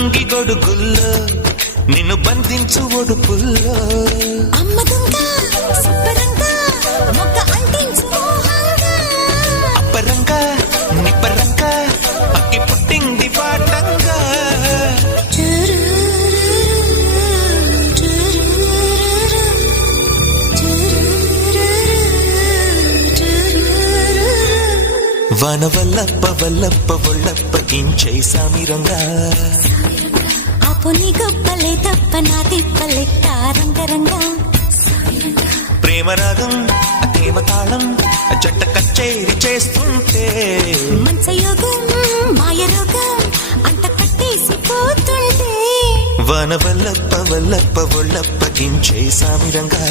గిడ్డంగి గొడుగుల్లో నిన్ను బంధించు ఒడుపుల్లో అమ్మ దొంగ శుభ్రంగా మొక్క అంటించు మోహంగా అప్పరంగా నిప్పరంగా అక్కి పుట్టింది పాటంగా వాన వల్లప్ప వల్లప్ప ఒళ్ళప్ప గించై సామిరంగా ఆపుని గొప్పలే తప్ప నా తిప్పలెక్క రంగరంగా ప్రేమ రాగం ప్రేమ తాళం జట్ట కచేరి చేస్తుంటే మంచయోగం మాయ రోగం అంత కట్టేసిపోతుంటే వాన వల్లప్ప వల్లప్ప ఒళ్ళప్ప గించై సామిరంగా